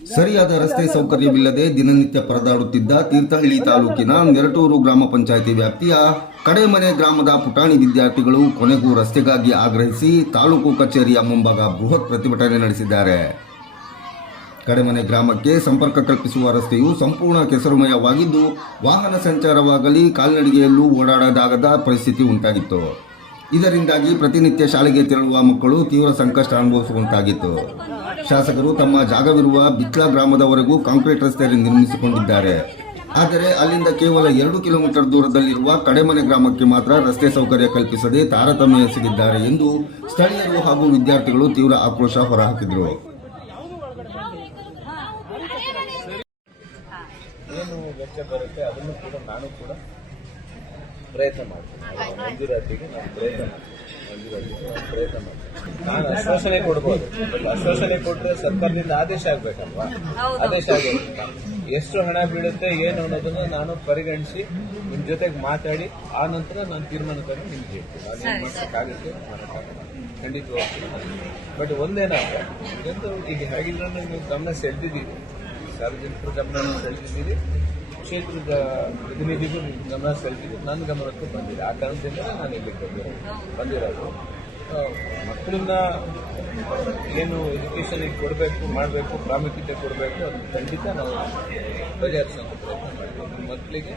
ಸರಿಯಾದ ರಸ್ತೆ ಸೌಕರ್ಯವಿಲ್ಲದೆ ದಿನನಿತ್ಯ ಪರದಾಡುತ್ತಿದ್ದ ತೀರ್ಥಹಳ್ಳಿ ತಾಲೂಕಿನ ನೆರಟೂರು ಗ್ರಾಮ ಪಂಚಾಯಿತಿ ವ್ಯಾಪ್ತಿಯ ಕಡೆಮನೆ ಗ್ರಾಮದ ಪುಟಾಣಿ ವಿದ್ಯಾರ್ಥಿಗಳು ಕೊನೆಗೂ ರಸ್ತೆಗಾಗಿ ಆಗ್ರಹಿಸಿ ತಾಲೂಕು ಕಚೇರಿಯ ಮುಂಭಾಗ ಬೃಹತ್ ಪ್ರತಿಭಟನೆ ನಡೆಸಿದ್ದಾರೆ. ಕಡೆಮನೆ ಗ್ರಾಮಕ್ಕೆ ಸಂಪರ್ಕ ಕಲ್ಪಿಸುವ ರಸ್ತೆಯು ಸಂಪೂರ್ಣ ಕೆಸರುಮಯವಾಗಿದ್ದು ವಾಹನ ಸಂಚಾರವಾಗಲಿ ಕಾಲ್ನಡಿಗೆಯಲ್ಲೂ ಓಡಾಡದಾಗದ ಪರಿಸ್ಥಿತಿ ಉಂಟಾಗಿತ್ತು. ಇದರಿಂದಾಗಿ ಪ್ರತಿನಿತ್ಯ ಶಾಲೆಗೆ ತೆರಳುವ ಮಕ್ಕಳು ತೀವ್ರ ಸಂಕಷ್ಟ ಅನುಭವಿಸುವಂತಾಗಿತ್ತು. ಶಾಸಕರು ತಮ್ಮ ಜಾಗವಿರುವ ಬಿಟ್ಲ ಗ್ರಾಮದವರೆಗೂ ಕಾಂಕ್ರೀಟ್ ರಸ್ತೆ ನಿರ್ಮಿಸಿಕೊಂಡಿದ್ದಾರೆ. ಆದರೆ ಅಲ್ಲಿಂದ ಕೇವಲ 2 ಕಿಲೋಮೀಟರ್ ದೂರದಲ್ಲಿರುವ ಕಡೆಮನೆ ಗ್ರಾಮಕ್ಕೆ ಮಾತ್ರ ರಸ್ತೆ ಸೌಕರ್ಯ ಕಲ್ಪಿಸದೆ ತಾರತಮ್ಯ ಎಸಗಿದ್ದಾರೆ ಎಂದು ಸ್ಥಳೀಯರು ಹಾಗೂ ವಿದ್ಯಾರ್ಥಿಗಳು ತೀವ್ರ ಆಕ್ರೋಶ ಹೊರಹಾಕಿದರು. ಏನು ವೆಚ್ಚ ಬರುತ್ತೆ ಅದನ್ನು ಕೂಡ ನಾನು ಕೂಡ ಪ್ರಯತ್ನ ಮಾಡ್ತೀನಿ. ಮಂಜೂರಾತಿಗೆ ನಾನು ಪ್ರಯತ್ನ ಮಾಡ್ತೀನಿ. ನಾನು ಆಶ್ವಾಸನೆ ಕೊಡ್ಬೋದು, ಆಶ್ವಾಸನೆ ಕೊಟ್ಟರೆ ಸರ್ಕಾರದಿಂದ ಆದೇಶ ಆಗ್ಬೇಕಲ್ವಾ? ಆದೇಶ ಆಗೋದಿಲ್ಲ. ಎಷ್ಟು ಹಣ ಬೀಳುತ್ತೆ ಏನು ಅನ್ನೋದನ್ನು ನಾನು ಪರಿಗಣಿಸಿ ನಿಮ್ಮ ಜೊತೆಗೆ ಮಾತಾಡಿ ಆ ನಂತರ ನಾನು ತೀರ್ಮಾನ ತಗೊಂಡು ನಿಮ್ಗೆ ಹೇಳ್ತೀನಿ. ನಾನು ಏನು ಮಾಡೋಕ್ಕಾಗುತ್ತೆ ಮಾಡೋಕ್ಕಾಗಲ್ಲ, ಖಂಡಿತವಾಗಿ. ಬಟ್ ಒಂದೇನಂದ್ರೆ ಇದೊಂದು ಈಗ ಹೇಗಿದ್ರೆ ನೀವು ಗಮನ ಸೆಳೆದಿದ್ದೀರಿ, ಸಾರ್ವಜನಿಕರ ಗಮನ ಸೆಳೆದಿದ್ದೀರಿ, ಕ್ಷೇತ್ರದ ಪ್ರತಿನಿಧಿಗೂ ಗಮನ ಸೆಳೆದಿದ್ದು ನನ್ನ ಗಮನಕ್ಕೂ ಬಂದಿದೆ. ಆ ಕಾರಣದಿಂದ ನಾನು ಇಲ್ಲಿ ಬಂದಿರೋದು. ಮಕ್ಕಳನ್ನ ಏನು ಎಜುಕೇಷನ್ಗೆ ಕೊಡಬೇಕು, ಮಾಡಬೇಕು, ಪ್ರಾಮುಖ್ಯತೆ ಕೊಡಬೇಕು, ಅದು ಖಂಡಿತ ನಾವು ಬಗೆಹರಿಸುವಂಥ ಪ್ರಯತ್ನ ಮಾಡ್ತೀವಿ. ಮಕ್ಕಳಿಗೆ